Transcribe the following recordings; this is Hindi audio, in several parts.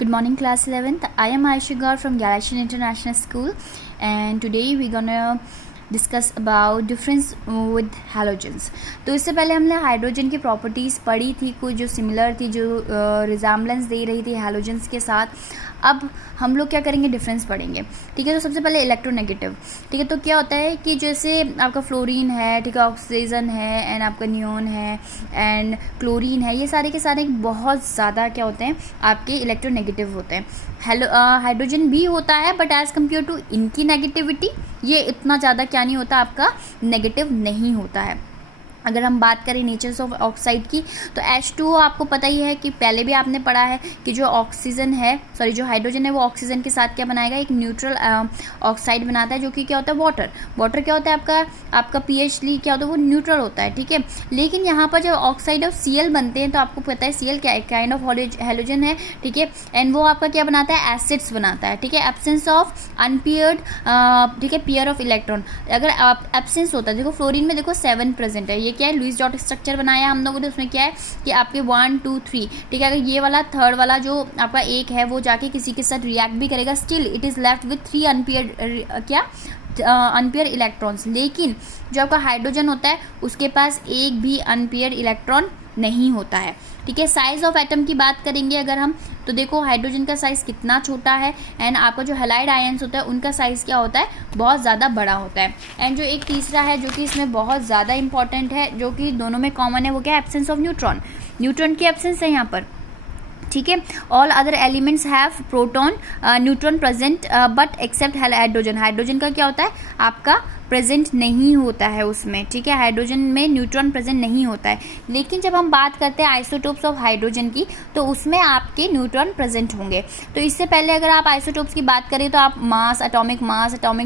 Good morning, class 11th. I am Aisha Gaur from Galaxian International School, and today we're gonna discuss about difference with halogens. तो इससे पहले हमने हाइड्रोजन की प्रॉपर्टीज़ पढ़ी थी, कुछ जो सिमिलर थी, जो रिजेम्बलेंस दे रही थी हैलोजेंस के साथ। अब हम लोग क्या करेंगे, डिफरेंस पढ़ेंगे। ठीक है, तो सबसे पहले इलेक्ट्रोनेगेटिव। ठीक है, तो क्या होता है कि जैसे आपका फ्लोरीन है, ठीक है, ऑक्सीजन है, एंड आपका नियोन है, एंड क्लोरीन है, ये सारे के सारे बहुत ज़्यादा क्या होते हैं, आपके इलेक्ट्रोनेगेटिव होते हैं। हाइड्रोजन भी होता है, बट एज़ कम्पेयर टू इनकी नेगेटिविटी ये इतना ज़्यादा क्या नहीं होता, आपका नेगेटिव नहीं होता है। अगर हम बात करें नेचर्स ऑफ ऑक्साइड की, तो H2O आपको पता ही है कि पहले भी आपने पढ़ा है कि जो ऑक्सीजन है, सॉरी जो हाइड्रोजन है वो ऑक्सीजन के साथ क्या बनाएगा, एक न्यूट्रल ऑक्साइड बनाता है, जो कि क्या होता है, वाटर क्या होता है आपका pH क्या होता है, वो न्यूट्रल होता है। ठीक है, लेकिन यहाँ पर जब ऑक्साइड ऑफ Cl बनते हैं तो आपको पता है Cl क्या काइंड ऑफ हैलोजन है। ठीक है, एंड वो आपका क्या बनाता है, एसिड्स बनाता है। ठीक है, एब्सेंस ऑफ अनपेयर्ड, ठीक है, पेयर ऑफ इलेक्ट्रॉन। अगर एब्सेंस होता है, देखो फ्लोरीन में देखो 7 प्रेजेंट है, ये क्या है, लुईस डॉट स्ट्रक्चर बनाया हम लोगों ने, उसमें क्या है कि आपके 1 2 3। ठीक है, अगर ये वाला थर्ड वाला जो आपका एक है वो जाके किसी के साथ रिएक्ट भी करेगा, still it is left with 3 unpair electrons. लेकिन जो आपका हाइड्रोजन होता है उसके पास एक भी अनपेयर इलेक्ट्रॉन नहीं होता है। ठीक है, साइज ऑफ एटम की बात करेंगे अगर हम, तो देखो हाइड्रोजन का साइज़ कितना छोटा है, एंड आपका जो हैलाइड आयंस होता है उनका साइज़ क्या होता है, बहुत ज़्यादा बड़ा होता है। एंड जो एक तीसरा है जो कि इसमें बहुत ज़्यादा इंपॉर्टेंट है, जो कि दोनों में कॉमन है, वो क्या है, एब्सेंस ऑफ न्यूट्रॉन की एब्सेंस है यहाँ पर। ठीक है, all other elements have proton neutron present but except hydrogen का क्या होता है, आपका प्रेजेंट नहीं होता है उसमें। ठीक है, हाइड्रोजन में न्यूट्रॉन प्रेजेंट नहीं होता है। लेकिन जब हम बात करते हैं आइसोटोप्स ऑफ हाइड्रोजन की, तो उसमें आपके न्यूट्रॉन प्रेजेंट होंगे। तो इससे पहले अगर आप आइसोटोप्स की बात करें तो आप मास, एटॉमिक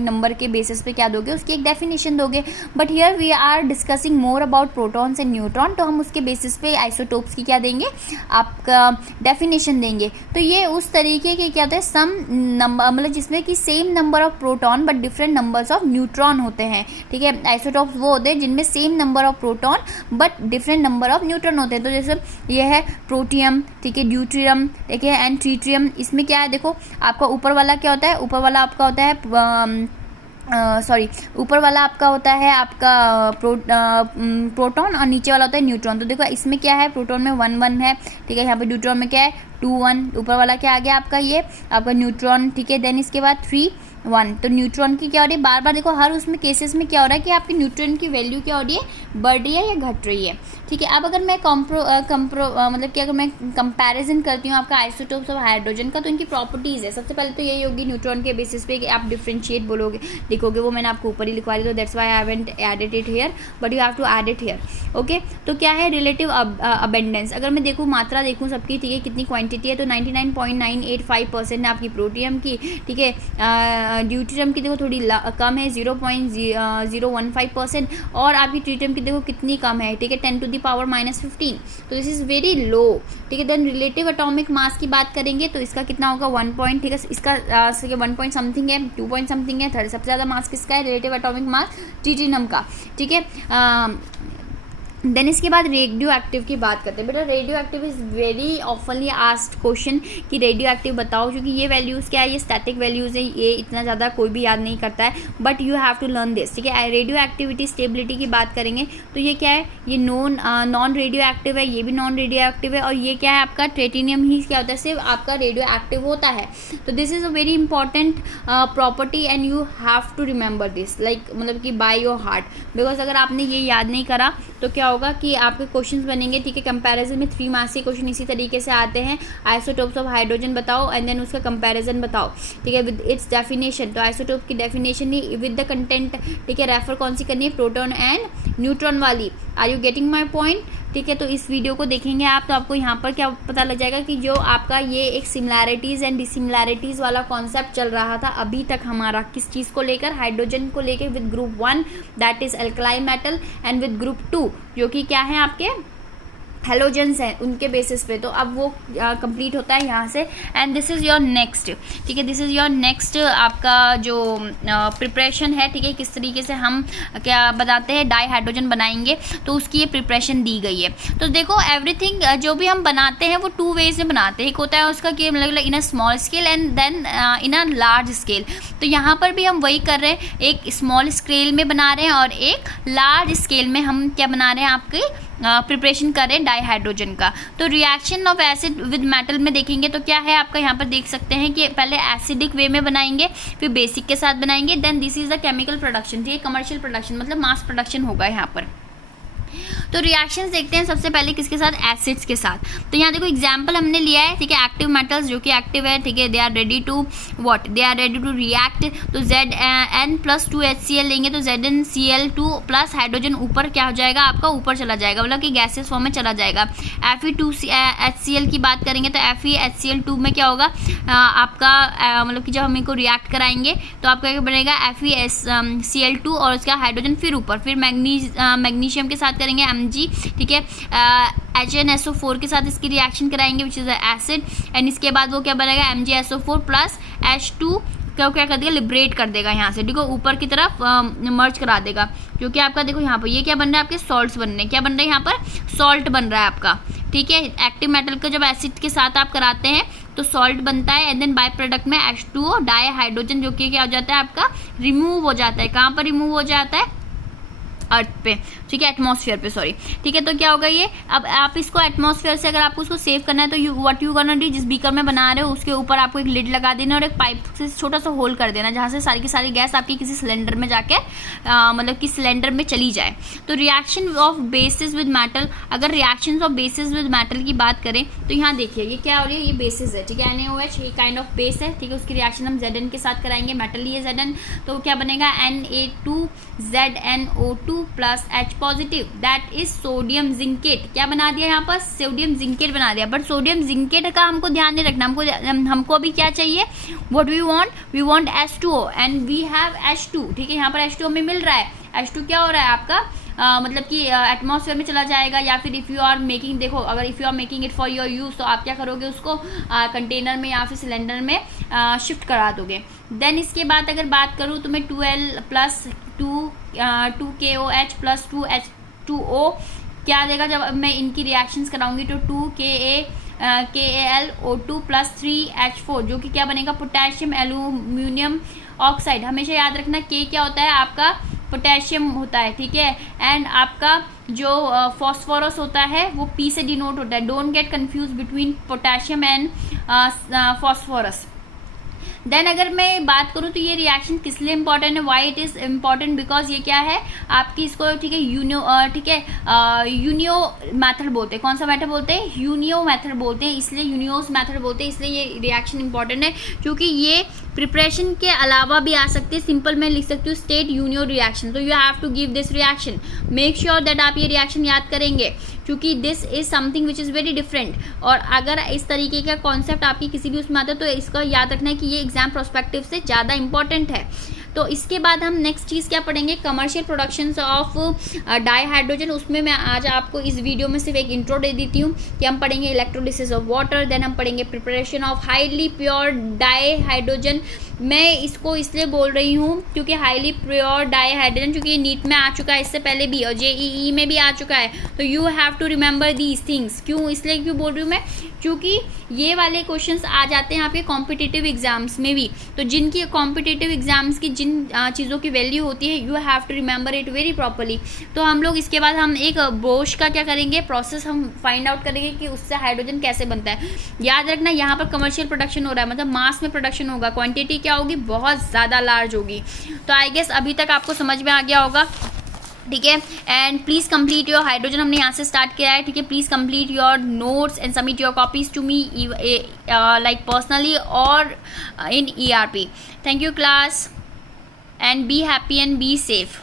नंबर के बेसिस पे क्या दोगे, उसकी एक डेफिनेशन दोगे। But here we are discussing more about protons and neutron, तो हम उसके बेसिस पे आइसोटोप्स की क्या देंगे, आपका डेफिनेशन देंगे। तो ये उस तरीके के क्या होता है, सम नंबर, मतलब जिसमें कि same number of proton but different numbers of neutron होते हैं। ठीक है, आइसोटोप्स वो होते हैं जिनमें same number of proton but different number of neutron होते हैं। तो जैसे ये है प्रोटियम, ठीक है, ड्यूटेरियम, ठीक है, एंड ट्रिटियम। इसमें क्या है, देखो आपका ऊपर वाला क्या होता है, ऊपर वाला आपका होता है ऊपर वाला आपका होता है आपका प्रोटॉन, और नीचे वाला होता है न्यूट्रॉन। तो देखो इसमें क्या है, प्रोटॉन में 1 1 है। ठीक है, यहाँ पे न्यूट्रॉन में क्या है, 2 1। ऊपर वाला क्या आ गया आपका, ये आपका न्यूट्रॉन। ठीक है, देन इसके बाद 3 1। तो न्यूट्रॉन की क्या हो रही है, बार बार देखो हर उसमें केसेस में क्या हो रहा है कि आपकी न्यूट्रॉन की वैल्यू क्या हो रही है, बढ़ रही है या घट रही है। ठीक है, अब अगर मैं मतलब कि अगर मैं कंपैरिजन करती हूँ आपका आइसोटोप्स ऑफ हाइड्रोजन का, तो इनकी प्रॉपर्टीज़ है। सबसे पहले तो यही होगी न्यूट्रॉन के बेसिस पे कि आप डिफ्रेंशिएट बोलोगे, लिखोगे, वो मैंने आपको ऊपर ही लिखवा दी, तो that's why I haven't added it here, but you have to add it here. Okay, तो क्या है, रिलेटिव अबेंडेंस। अगर मैं देखूँ, मात्रा देखूँ सबकी, ठीक है, कितनी क्वांटिटी है, तो 99.985% है आपकी प्रोटियम की। ठीक है, ड्यूटेरियम की देखो थोड़ी कम है, 0.015%, और आपकी ट्रिटियम की देखो कितनी कम है, ठीक है, 10⁻⁻15। तो दिस इज़ वेरी लो। ठीक है, देन रिलेटिव एटॉमिक मास की बात करेंगे तो इसका कितना होगा, 1 पॉइंट, ठीक है, इसका 1 पॉइंट समथिंग है, 2 पॉइंट समथिंग है। थर्ड सबसे ज़्यादा मास किसका है, रिलेटिव एटॉमिक मास ट्रिटियम का। ठीक है, देन इसके बाद रेडियो एक्टिव की बात करते हैं। बेटा radio active is very ऑफनली asked question कि रेडियो एक्टिव बताओ, क्योंकि ये वैल्यूज़ क्या है, ये स्टैटिक वैल्यूज़ है, ये इतना ज़्यादा कोई भी याद नहीं करता है, but you have to learn this. ठीक है, रेडियो एक्टिविटी स्टेबिलिटी की बात करेंगे तो ये क्या है, ये नॉन रेडियो एक्टिव है, ये भी नॉन रेडियो एक्टिव है, और ये क्या है आपका ट्रिटियम ही क्या होता है, सिर्फ आपका रेडियो एक्टिव होता है। तो this is a very important property and you have to remember this, like मतलब कि बाय योर हार्ट, बिकॉज अगर आपने ये याद नहीं करा तो क्या होगा कि आपके क्वेश्चंस बनेंगे। ठीक है, कंपैरिजन में 3 मार्क्स के क्वेश्चन इसी तरीके से आते हैं, आइसोटोप्स ऑफ हाइड्रोजन बताओ एंड देन उसका कंपैरिजन बताओ। ठीक है, विद इट्स डेफिनेशन, तो आइसोटोप की डेफिनेशन ही विद द कंटेंट। ठीक है, रेफर कौन सी करनी है, प्रोटॉन एंड न्यूट्रॉन वाली। Are you getting my point. ठीक है, तो इस वीडियो को देखेंगे आप तो आपको यहाँ पर क्या पता लग जाएगा कि जो आपका ये एक सिमिलैरिटीज़ एंड डिसिमिलैरिटीज़ वाला कॉन्सेप्ट चल रहा था अभी तक हमारा, किस चीज़ को लेकर, हाइड्रोजन को लेकर, with group 1 that is alkali metal, and with group 2 जो कि क्या है आपके हेलोजेंस हैं उनके बेसिस पे, तो अब वो कंप्लीट होता है यहाँ से। And this is your next, ठीक है, दिस इज़ योर नेक्स्ट आपका जो प्रिपरेशन है, ठीक है, किस तरीके से हम क्या बनाते हैं डाई हाइड्रोजन बनाएंगे, तो उसकी ये प्रिपरेशन दी गई है। तो देखो एवरीथिंग जो भी हम बनाते हैं वो 2 वेज में बनाते हैं। एक होता है उसका कि मतलब in a small scale and then in a large scale. तो यहाँ पर भी हम वही कर रहे हैं, एक स्मॉल स्केल में बना रहे हैं और एक लार्ज स्केल में हम क्या बना रहे हैं, आपके प्रिपरेशन करें डाई हाइड्रोजन का। तो reaction of acid with metal में देखेंगे तो क्या है आपका, यहाँ पर देख सकते हैं कि पहले एसिडिक वे में बनाएंगे, फिर बेसिक के साथ बनाएंगे, then this is the chemical production, ठीक है, कमर्शियल प्रोडक्शन मतलब मास प्रोडक्शन होगा यहाँ पर। तो रिएक्शंस देखते हैं सबसे पहले किसके साथ, एसिड्स के साथ। तो यहाँ देखो एग्जांपल हमने लिया है, ठीक है, एक्टिव मेटल्स जो कि एक्टिव है, ठीक है, they are ready to what, they are ready to react. तो Zn+2 HCl लेंगे तो ZnCl2 प्लस हाइड्रोजन ऊपर क्या हो जाएगा आपका, ऊपर चला जाएगा, मतलब कि गैसेस फॉर्म में चला जाएगा। Fe2HCl की बात करेंगे तो FeHCl2 में क्या होगा आपका मतलब कि जब हम इनको रिएक्ट कराएंगे तो आपका क्या बनेगा FeCl2 और उसका हाइड्रोजन फिर ऊपर, फिर मैग्नीशियम के साथ करेंगे Mg, ठीक है, HnSO4 के साथ इसकी रिएक्शन कराएंगे विच इज एसिड, एंड इसके बाद वो क्या बनेगा MgSO4 प्लस H2 क्या कर देगा, लिबरेट कर देगा यहाँ से, ठीक है, ऊपर की तरफ मर्ज करा देगा, जो कि आपका देखो यहाँ पर ये क्या बन रहा है, आपके सॉल्ट्स बन रहे हैं, क्या बन रहा है यहाँ पर, सॉल्ट बन रहा है आपका, ठीक है। एक्टिव मेटल को जब एसिड के साथ आप कराते हैं तो सॉल्ट बनता है, एंड देन बाय प्रोडक्ट में H2O डाई हाइड्रोजन जो कि क्या हो जाता है आपका, रिमूव हो जाता है। कहाँ पर रिमूव हो जाता है, अर्थ पे, ठीक है, एटमॉस्फेयर पे, सॉरी, ठीक है। तो क्या होगा ये, अब आप इसको एटमॉस्फेयर से अगर आपको उसको सेव करना है तो व्हाट यू गोना डू, जिस बीकर में बना रहे हो उसके ऊपर आपको एक लिड लगा देना और एक पाइप से छोटा सा होल कर देना जहाँ से सारी की सारी गैस आपकी किसी सिलेंडर में जाके मतलब कि सिलेंडर में चली जाए। तो reaction of bases with metal, अगर reaction of bases with metal की बात करें तो यहाँ देखिए ये क्या हो रही है, ये बेसिस है, ठीक है, NaOH ये काइंड ऑफ बेस है, ठीक है, उसकी रिएक्शन हम Zn के साथ कराएंगे, मेटल ये Zn, तो क्या बनेगा Na2ZnO2 plus H positive, that is sodium zincate. क्या बना दिया यहाँ पर, सोडियम जिंकेट बना दिया। बट सोडियम जिंकेट का हमको ध्यान नहीं रखना, हमको अभी क्या चाहिए, what we want H2O and we have H2, ठीक है, यहाँ पर H2 हमें मिल रहा है। H2 क्या हो रहा है आपका मतलब कि एटमॉस्फेयर में चला जाएगा, या फिर इफ़ यू आर मेकिंग, देखो अगर if you are making it for your use तो आप क्या करोगे, उसको कंटेनर में या फिर सिलेंडर में शिफ्ट करा दोगे। देन इसके बाद अगर बात करूँ तो मैं 2L plus 2KOH plus 2H2O क्या देगा, जब मैं इनकी रिएक्शंस कराऊंगी तो 2KAlO2 प्लस 3H4 जो कि क्या बनेगा, पोटेशियम एल्यूमिनियम ऑक्साइड। हमेशा याद रखना K क्या होता है आपका, पोटेशियम होता है, ठीक है, एंड आपका जो फॉस्फोरस होता है वो P से डिनोट होता है। Don't get confuse between potassium and phosphorus. Then अगर मैं बात करूँ तो ये रिएक्शन किस लिए इंपॉर्टेंट है, why it is important, because ये क्या है आपकी इसको, ठीक है, यूनियो मैथड बोलते हैं। कौन सा मैथड बोलते हैं, यूनियो मैथड बोलते हैं, इसलिए यूनियोस मैथड बोलते हैं, इसलिए ये रिएक्शन इंपॉर्टेंट है, क्योंकि ये प्रिपरेशन के अलावा भी आ सकती है। सिंपल मैं लिख सकती हूँ स्टेट यूनियो रिएक्शन, तो you have to give this reaction, make sure that आप ये रिएक्शन याद करेंगे, क्योंकि this is something which is very different. और अगर इस तरीके का कॉन्सेप्ट आपकी किसी भी उसमें आता है तो इसका याद रखना है कि ये एग्जाम प्रोस्पेक्टिव से ज़्यादा इंपॉर्टेंट है। तो इसके बाद हम नेक्स्ट चीज़ क्या पढ़ेंगे, commercial productions of di hydrogen. उसमें मैं आज आपको इस वीडियो में सिर्फ एक इंट्रो दे देती हूँ कि हम पढ़ेंगे इलेक्ट्रोलिसिस ऑफ वाटर, देन हम पढ़ेंगे preparation of highly pure di hydrogen. मैं इसको इसलिए बोल रही हूँ क्योंकि हाईली प्योर डाई हाइड्रोजन, क्योंकि ये नीट में आ चुका है इससे पहले भी और JEE में भी आ चुका है, तो you have to remember these things. क्यों, इसलिए क्यों बोल रही हूँ मैं, क्योंकि ये वाले क्वेश्चंस आ जाते हैं आपके कॉम्पिटिटिव एग्जाम्स में भी। तो जिनकी कॉम्पिटिटिव एग्जाम्स की जिन चीज़ों की वैल्यू होती है, you have to remember it very properly. तो हम लोग इसके बाद हम एक बोश का क्या करेंगे, प्रोसेस हम फाइंड आउट करेंगे कि उससे हाइड्रोजन कैसे बनता है। याद रखना यहाँ पर कमर्शियल प्रोडक्शन हो रहा है, मतलब मास में प्रोडक्शन होगा, क्वांटिटी क्या होगी, बहुत ज़्यादा लार्ज होगी। तो आई गेस अभी तक आपको समझ में आ गया होगा, ठीक है। And please complete your hydrogen, हमने यहाँ से स्टार्ट किया है, ठीक है। Please complete your notes and submit your copies to me like personally और in ERP. Thank you class and be happy and be safe.